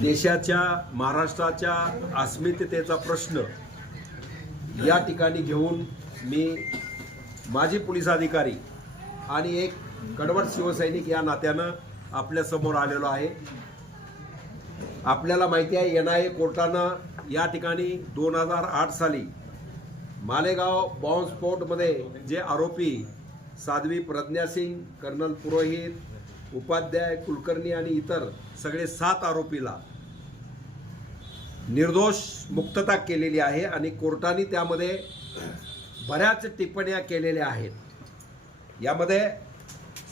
देशाच्या महाराष्ट्राच्या अस्मितेचा प्रश्न या ठिकाणी घेऊन मी माजी पोलीस अधिकारी आणि एक कडवट शिवसैनिक या नात्यानं आपल्यासमोर आलेलो आहे. आपल्याला माहिती आहे एन आय ए कोर्टानं या ठिकाणी दोन हजार आठ साली मालेगाव बॉम्बस्फोटमध्ये जे आरोपी साध्वी प्रज्ञा सिंग कर्नल पुरोहित उपाध्याय कुलकर्णी आणि इतर सगळे सात आरोपीला निर्दोष मुक्तता केलेली आहे आणि कोर्टाने त्यामध्ये बऱ्याच टिप्पण्या केलेल्या आहेत. यामध्ये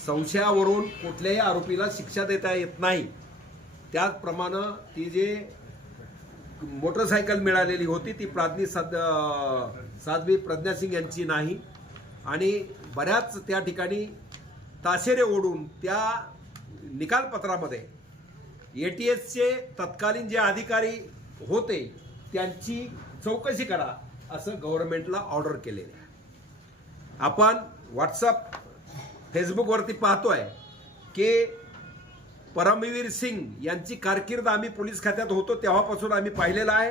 संशयावरून कुठल्याही आरोपीला शिक्षा देता येत नाही. त्याचप्रमाणे ती जे मोटरसायकल मिळालेली होती ती प्राज्ञी साध साध्वी प्रज्ञा सिंग यांची नाही. आणि बऱ्याच त्या ठिकाणी ताशेरे ओढून त्या निकालपत्रामध्ये ए टी एसचे तत्कालीन जे अधिकारी होते त्यांची चौकशी करा असं गव्हर्नमेंटला ऑर्डर केलेले. आहे आपण व्हॉट्सअप फेसबुकवरती पाहतोय की परमवीर सिंग यांची कारकीर्द आम्ही पोलीस खात्यात होतो तेव्हापासून आम्ही पाहिलेलं आहे.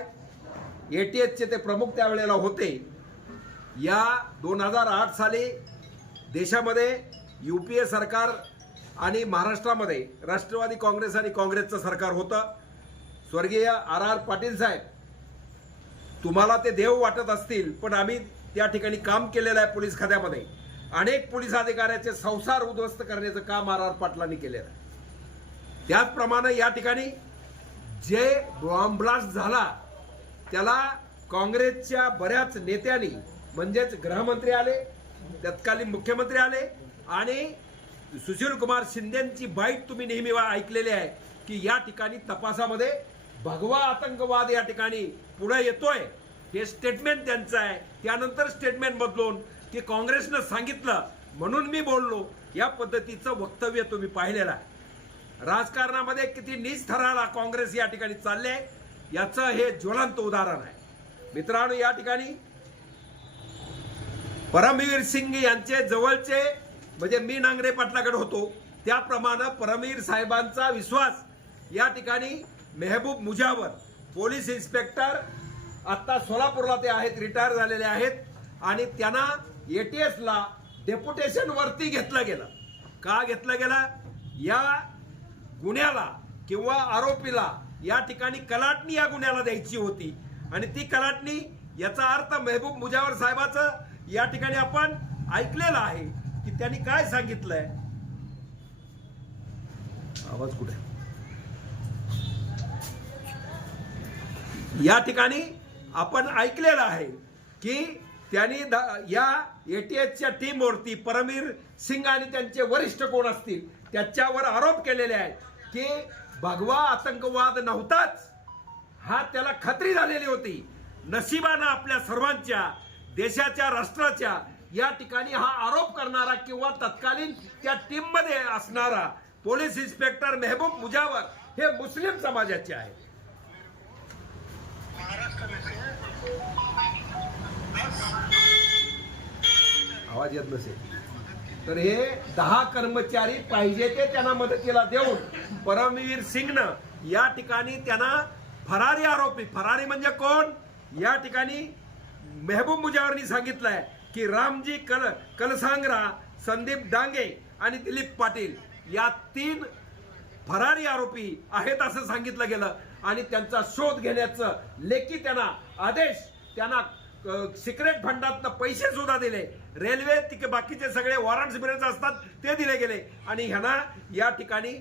ए टी एसचे ते प्रमुख त्यावेळेला होते. या दोन हजार आठ साली देशामध्ये यू पी ए सरकार आणि महाराष्ट्रामध्ये राष्ट्रवादी काँग्रेस आणि काँग्रेसचं सरकार होतं. स्वर्गीय आर आर पाटील साहेब तुम्हाला ते देव वाटत असतील पण आम्ही त्या ठिकाणी काम केलेलं आहे पोलीस खात्यामध्ये. अनेक पोलीस अधिकाऱ्याचे संसार उद्ध्वस्त करण्याचं काम आर आर पाटलांनी केलेलं आहे. त्याचप्रमाणे या ठिकाणी जे बॉम्ब ब्लास्ट झाला त्याला काँग्रेसच्या बऱ्याच नेत्यांनी म्हणजेच गृहमंत्री आले तत्कालीन मुख्यमंत्री आले आणि सुशील कुमार शिंदेची बाईट तुम्ही नेहमी ऐकलेली आहे की या ठिकाणी तपासामध्ये भगवा आतंकवाद या ठिकाणी पुढे येतोय. हे स्टेटमेंट त्यांचं आहे. त्यानंतर स्टेटमेंट बदलून की काँग्रेसनं सांगितलं म्हणून मी बोललो या पद्धतीचं वक्तव्य तुम्ही पाहिलेलं आहे. राजकारणामध्ये किती नीच थराला काँग्रेस या ठिकाणी चालले याचं हे ज्वलंत उदाहरण आहे. मित्रांनो या ठिकाणी परमवीर सिंग यांचे जवळचे म्हणजे मी नांगरे पाटलाकडे होतो त्याप्रमाणे परमवीर साहेबांचा विश्वास या ठिकाणी मेहबूब मुजावर. पोलीस इन्स्पेक्टर आत्ता सोलापूरला ते आहेत रिटायर झालेले आहेत आणि त्यांना ए टी एसला डेप्युटेशनवरती घेतलं गेलं. का घेतलं गेलं? या गुन्ह्याला किंवा आरोपीला या ठिकाणी कलाटणी या गुन्ह्याला द्यायची होती. आणि ती कलाटणी याचा अर्थ मेहबूब मुजावर साहेबाचं या ठिकाणी आपण ऐकलेलं आहे. की त्यांनी काय सांगितलंय? आवाज कुठे? या ठिकाणी आपण ऐकलेलं आहे की त्यांनी द- या एटीएसच्या टीमवरती परमवीर सिंग आणि त्यांचे वरिष्ठ कोण असतील त्याच्यावर आरोप केलेले आहेत की भगवा आतंकवाद नव्हताच. हा त्याला खात्री झालेली होती. नशिबानं आपल्या सर्वांच्या देशाच्या राष्ट्राच्या या ठिकाणी हा आरोप करणारा किंवा तत्कालीन त्या टीममध्ये असणारा पोलीस इन्स्पेक्टर मेहबूब मुजावर हे मुस्लिम समाजाचे आहेत. आवाज येत नसेल. तर हे दहा कर्मचारी पाहिजे ते त्यांना मदतीला देऊन परमवीर सिंगनं या ठिकाणी त्यांना फरारी आरोपी फरारी म्हणजे कोण? या ठिकाणी मेहबूब मुजावरनी सांगितलंय की रामजी कल कलसांगरा संदीप डांगे आणि दिलीप पाटील या तीन फरारी आरोपी आहेत असं सांगितलं गेलं. आणि त्यांचा शोध घेण्याचं लेखी त्यांना आदेश त्यांना सिक्रेट फंडातनं पैसे सुद्धा दिले. रेल्वे तिके बाकीचे सगळे वॉरंट्स बिरंट्स असतात ते दिले गेले. आणि ह्यांना या ठिकाणी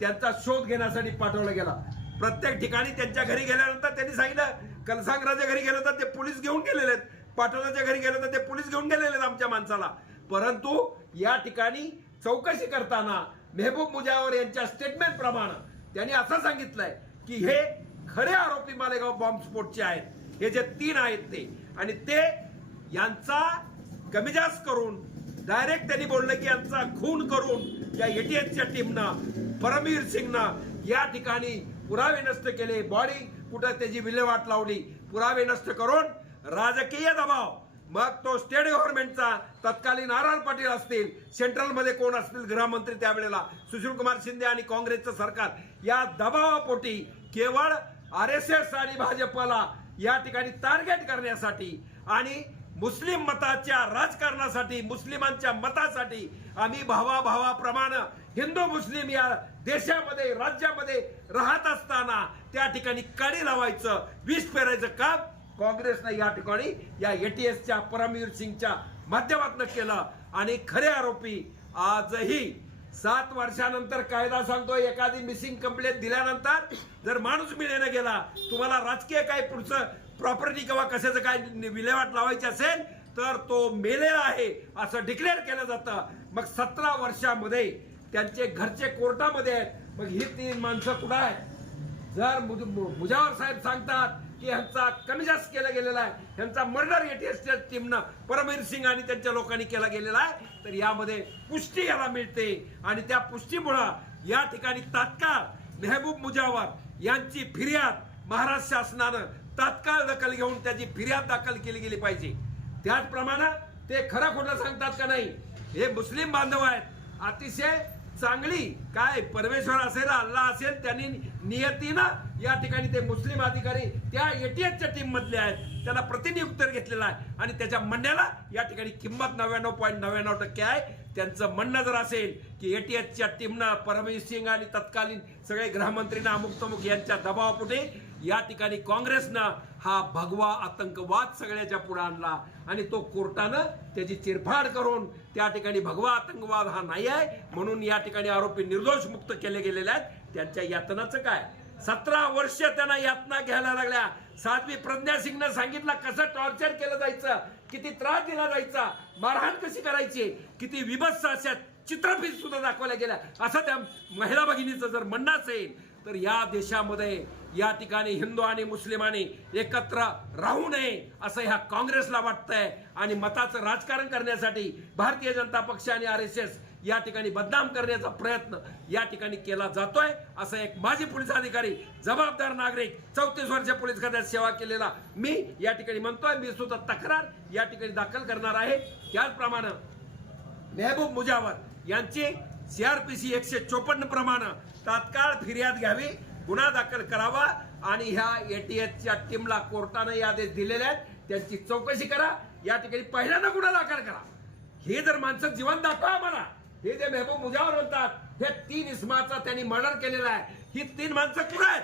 त्यांचा शोध घेण्यासाठी पाठवलं गेला. प्रत्येक ठिकाणी त्यांच्या घरी गेल्यानंतर त्यांनी सांगितलं कलसांगराच्या घरी गेलं तर ते पोलीस घेऊन गेलेले आहेत. पाटोलाच्या घरी गेलं तर ते पोलीस घेऊन गेलेले आहेत आमच्या माणसाला. परंतु या ठिकाणी चौकशी करताना मेहबूब मुजावर यांच्या स्टेटमेंट प्रमाणे त्यांनी असं सांगितलंय की हे खरे आरोपी मालेगाव बॉम्बस्फोटचे आहेत. हे जे तीन आहेत ते. आणि ते यांचा कमीजास करून डायरेक्ट त्यांनी बोललं की यांचा खून करून या एटीएसच्या टीमनं परमवीर सिंगनं या ठिकाणी पुरावे नष्ट केले. बॉडी कुठं त्याची विल्हेवाट लावली पुरावे नष्ट करून राजकीय दबाव. मग तो स्टेट गव्हर्नमेंटचा तत्कालीन आर आर पाटील असतील सेंट्रलमध्ये कोण असतील गृहमंत्री त्यावेळेला सुशील कुमार शिंदे आणि काँग्रेसचं सरकार या दबावापोटी केवळ आर एस एस आणि भाजपला या ठिकाणी टार्गेट करण्यासाठी आणि मुस्लिम मताच्या राजकारणासाठी मुस्लिमांच्या मतासाठी आम्ही भावाभावाप्रमाणे हिंदू मुस्लिम या देशामध्ये राज्यामध्ये राहत असताना त्या ठिकाणी कडी लावायचं विष पेरायचं काम काँग्रेसनं या ठिकाणी या एटीएसच्या परमवीर सिंगच्या माध्यमातून केलं. आणि खरे आरोपी आजही सात वर्षानंतर कायदा सांगतो एखादी मिसिंग कंप्लेंट दिल्यानंतर जर माणूस मिळेना गेला तुम्हाला राजकीय काय पुढचं प्रॉपर्टी किंवा कशाचं काय विल्हेवाट लावायची असेल तर तो मेलेला आहे असं डिक्लेअर केलं जातं. मग सतरा वर्षामध्ये त्यांचे घरचे कोर्टामध्ये आहेत. मग ही तीन माणसं कुठं आहेत? जर मु- मुजावर साहेब सांगतात की ह्यांचा कमी जास्त केला गेलेला आहे. ह्यांचा मर्डर एटीएसच्या टीमनं परमवीर सिंग आणि त्यांच्या लोकांनी केला गेलेला आहे. तर यामध्ये पुष्टी याला मिळते. आणि त्या पुष्टीमुळं या ठिकाणी तात्काळ मेहबूब मुजावर यांची फिर्याद महाराष्ट्र शासनानं तात्काळ दखल घेऊन त्याची फिर्याद दाखल केली गेली पाहिजे. त्याचप्रमाणे ते खरं खोटं सांगतात का नाही? हे मुस्लिम बांधव आहेत. अतिशय चांगली. काय? परमेश्वर असेल अल्लाह असेल त्यांनी नियतीनं या ठिकाणी ते मुस्लिम अधिकारी त्या एटीएसच्या टीम मधले आहेत. त्याला प्रतिनियुक्त घेतलेला आहे. आणि त्याच्या म्हणण्याला या ठिकाणी किंमत नव्याण्णव पॉईंट नव्याण्णव टक्के आहे. त्यांचं म्हणणं जर असेल की एटीएसच्या टीमनं परमवीर सिंग आणि तत्कालीन सगळे गृहमंत्रीना अमुक तमुक यांच्या दबावापुढे या ठिकाणी काँग्रेसनं हा भगवा आतंकवाद सगळ्याच्या पुढे आणला. आणि तो कोर्टानं त्याची चिरफाड करून त्या ठिकाणी भगवा आतंकवाद हा नाही आहे. म्हणून या ठिकाणी आरोपी निर्दोष मुक्त केले गेलेले आहेत. त्यांच्या यातनाचं काय? सतरा वर्ष त्यांना यातना घ्यायला लागल्या. साध्वी प्रज्ञा सिंगनं सांगितलं कसं टॉर्चर केलं जायचं किती त्रास दिला जायचा मारहाण कशी करायची किती विभत्स अशा चित्रफित सुद्धा दाखवल्या गेल्या. असं त्या महिला भगिनीचं जर म्हणणं असेल तर या देशामध्ये या ठिकाणी हिंदू आणि मुस्लिमांनी एकत्र राहू नये असं ह्या काँग्रेसला वाटतंय. आणि मताचं राजकारण करण्यासाठी भारतीय जनता पक्ष आणि आर एस एस या ठिकाणी बदनाम करण्याचा प्रयत्न या ठिकाणी केला जातोय असं एक माजी पोलीस अधिकारी जबाबदार नागरिक चौतीस वर्ष पोलीस खात्यात सेवा केलेला मी या ठिकाणी म्हणतोय. मी सुद्धा तक्रार या ठिकाणी दाखल करणार आहे. त्याचप्रमाणे मेहबूब मुजावर यांची सीआरपीसी एकशे चोपन्न प्रमाणे तात्काळ फिर्याद घ्यावी. गुन्हा दाखल करावा आणि ह्या एटीएसच्या टीमला कोर्टानं हे आदेश दिलेले आहेत. त्यांची चौकशी करा. या ठिकाणी पहिल्यांदा गुन्हा दाखल करा. हे जर माणसं जीवन दाखवा आम्हाला. हे जे मेहबूब मुजावर म्हणतात हे तीन इस्माचा त्यांनी मर्डर केलेला आहे. ही तीन माणसं कुठं आहेत?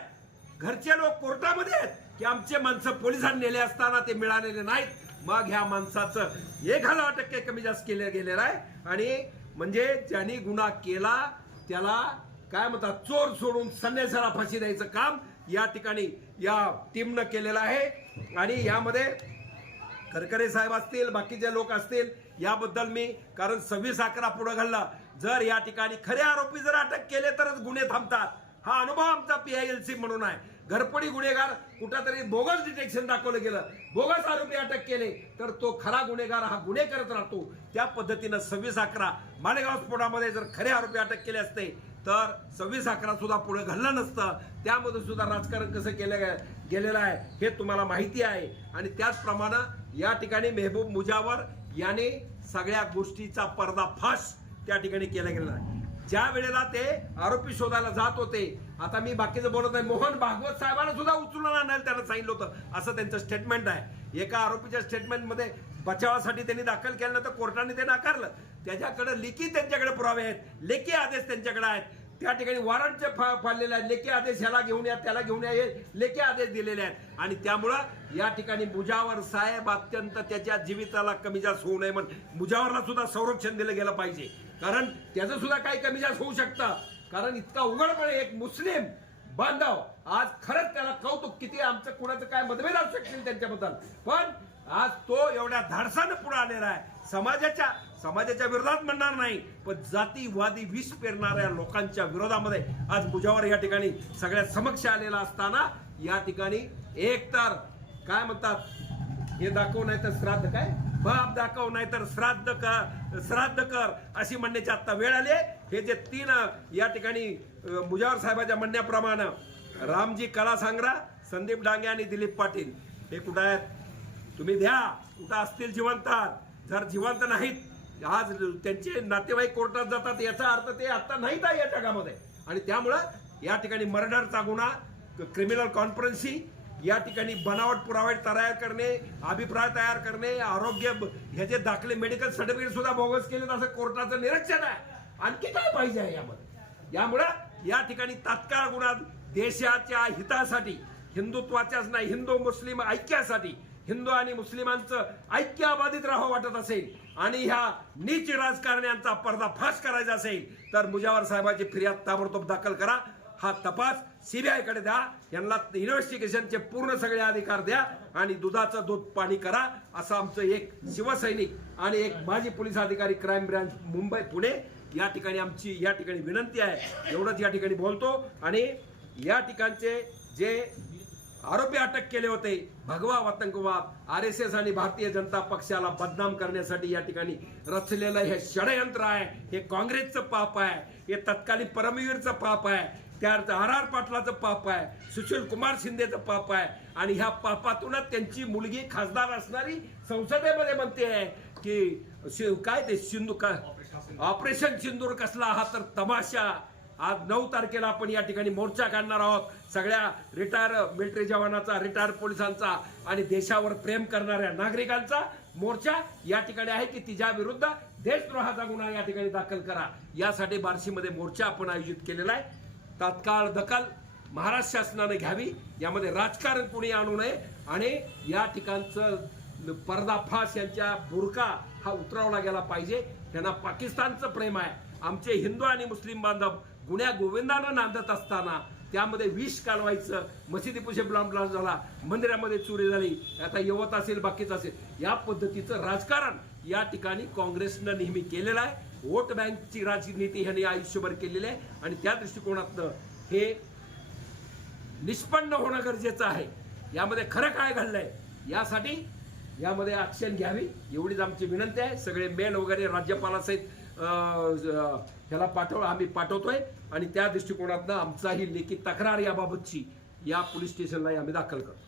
घरचे लोक कोर्टामध्ये आहेत. की आमचे माणसं पोलिसांनी नेले असताना ते मिळालेले नाहीत. मग ह्या माणसाचं एक हजार टक्के कमी जास्त केलं गेलेलं आहे. आणि म्हणजे ज्यांनी गुन्हा केला त्याला काय म्हणतात चोर सोडून संन्यासाला फाशी द्यायचं काम या ठिकाणी या टीमनं केलेलं आहे. आणि यामध्ये करकरे साहेब असतील बाकीचे लोक असतील याबद्दल मी कारण सव्वीस अकरा पुढं घालला. जर या ठिकाणी खरे आरोपी जर अटक केले तरच गुन्हे थांबतात. हा अनुभव आमचा पीआयएलसी म्हणून आहे. घरपडी गुन्हेगार कुठंतरी बोगस डिटेक्शन दाखवलं गेलं. बोगस आरोपी अटक केले तर तो खरा गुन्हेगार हा गुन्हे करत राहतो. त्या पद्धतीनं सव्वीस अकरा मालेगाव स्फोटामध्ये जर खरे आरोपी अटक केले असते तर सव्वीस अकरा सुद्धा पुढे घडलं नसतं. त्यामध्ये सुद्धा राजकारण कसं केलं गेलेलं आहे हे तुम्हाला माहिती आहे. आणि त्याचप्रमाणे या ठिकाणी मेहबूब मुजावर याने सगळ्या गोष्टीचा पर्दाफाश त्या ठिकाणी केला गेला आहे. ज्या वेळेला ते आरोपी शोधायला जात होते आता मी बाकीचं बोलत नाही. मोहन भागवत साहेबांना सुद्धा उचलून आणायला त्यांना सांगितलं होतं. असं त्यांचं स्टेटमेंट आहे. एका आरोपीच्या स्टेटमेंटमध्ये बचावासाठी त्यांनी दाखल केलं तर कोर्टाने ते नाकारलं. त्याच्याकडे लेखी त्यांच्याकडे पुरावे आहेत लेखी आदेश त्यांच्याकडे आहेत. त्या ठिकाणी वॉरंटचे फा फाडलेले आहेत लेखी आदेश ह्याला घेऊन या त्याला घेऊन या हे लेखी आदेश दिलेले आहेत. आणि त्यामुळं या ठिकाणी मुजावर साहेब अत्यंत त्याच्या जीविताला कमी जास्त होऊ नये म्हणून मुजावरला सुद्धा संरक्षण दिलं गेलं पाहिजे. कारण त्याचं सुद्धा काही कमी जास्त होऊ शकतं. कारण इतका उघडपणे एक मुस्लिम बांधव आज खरंच त्याला कौतुक किती आमचं कुणाचं काय मतभेद असू शकतील त्यांच्याबद्दल. पण आज तो एवढ्या धाडसानं पुढे आलेला आहे. समाजाच्या समाजाच्या विरोधात म्हणणार नाही पण जातीवादी विष पेरणाऱ्या लोकांच्या विरोधामध्ये आज मुजावर या ठिकाणी सगळ्यात समक्ष आलेला असताना या ठिकाणी एक तर काय म्हणतात? हे दाखव नाही तर श्राद्ध काय? बाप दाखव नाही तर श्राद्ध कर श्राद्ध कर अशी म्हणण्याची आता वेळ आली हे जे तीन या ठिकाणी मुजावर साहेबाच्या म्हणण्याप्रमाणे रामजी कला सांगरा संदीप डांगे आणि दिलीप पाटील. हे कुठं आहेत? तुम्ही द्या. कुठं असतील जिवंत जर जिवंत नाहीत आज त्यांचे नातेवाईक कोर्टात जातात याचा अर्थ ते आता नाहीत आहे या जगामध्ये. आणि त्यामुळं या ठिकाणी मर्डरचा गुन्हा क्रिमिनल कॉन्फरन्सी या ठिकाणी बनावट पुरावे तयार करणे अभिप्राय तयार करणे आरोग्य ह्याचे दाखले मेडिकल सर्टिफिकेट सुद्धा बोगस केले असं कोर्टाचं निरीक्षण आहे. आणखी काय पाहिजे आहे यामध्ये? यामुळं या ठिकाणी तात्काळ गुन्हा देशाच्या हितासाठी हिंदुत्वाच्याच नाही हिंदू मुस्लिम ऐक्यासाठी हिंदू आणि मुस्लिमांचं ऐक्य अबाधित राहावं वाटत असेल आणि ह्या नीच राजकारण्यांचा पर्दाफाश करायचा असेल तर मुजावर साहेबाची फिर्याद ताबडतोब दाखल करा. हा तपास सीबीआयकडे द्या. यांना इन्व्हेस्टिगेशनचे पूर्ण सगळे अधिकार द्या आणि दुधाचं दूध पाणी करा. असं आमचं एक शिवसैनिक आणि एक माजी पोलीस अधिकारी क्राईम ब्रांच मुंबई पुणे या ठिकाणी आमची या ठिकाणी विनंती आहे. एवढंच या ठिकाणी बोलतो आणि या ठिकाणचे जे आरोपी अटक केले होते. भगवा आतंकवाद आर एस एस आणि भारतीय जनता पक्षाला बदनाम करण्यासाठी या ठिकाणी रचलेलं हे षडयंत्र आहे. हे काँग्रेसचं पाप आहे. हे तत्कालीन परमवीरचं पाप आहे. त्या आर आर पाटलाचं पाप आहे. सुशील कुमार शिंदेचं पाप आहे. आणि ह्या पापातूनच त्यांची मुलगी खासदार असणारी संसदेमध्ये म्हणते आहे की काय ते सिंधू का ऑपरेशन सिंदूर कसला हा तर तमाशा. आज नऊ तारखेला आपण या ठिकाणी मोर्चा काढणार आहोत. सगळ्या रिटायर मिलिटरी जवानाचा रिटायर पोलिसांचा आणि देशावर प्रेम करणाऱ्या नागरिकांचा मोर्चा या ठिकाणी आहे की तिच्या विरुद्ध देशद्रोहाचा गुन्हा या ठिकाणी दाखल करा. यासाठी बार्शीमध्ये मोर्चा आपण आयोजित केलेला आहे. तात्काळ दखल महाराष्ट्र शासनाने घ्यावी. यामध्ये राजकारण कोणी आणू नये आणि या ठिकाणचं पर्दाफाश यांच्या बुरका हा उतरवला गेला पाहिजे. त्यांना पाकिस्तानचं प्रेम आहे. आमचे हिंदू आणि मुस्लिम बांधव गुण्या गोविंदानं नांदत असताना त्यामध्ये विष कालवायचं मशिदी पुशे ब्लाम झाला मंदिरामध्ये चोरी झाली आता यवत असेल बाकीचं असेल या पद्धतीचं राजकारण या ठिकाणी काँग्रेसनं नेहमी केलेलं आहे. वोट बँकची राजनीती ह्यांनी आयुष्यभर केलेली आहे आणि त्या दृष्टिकोनातनं हे निष्पन्न होणं गरजेचं आहे. यामध्ये खरं काय घडलंय यासाठी यामध्ये ॲक्शन घ्यावी एवढीच आमची विनंती आहे. सगळे मेल वगैरे राज्यपालासहित अं, ह्याला पाठव आम्ही पाठवतोय. आणि त्या दृष्टिकोनातनं आमचाही लेखी तक्रार याबाबतची या पोलीस स्टेशनलाही आम्ही दाखल करतो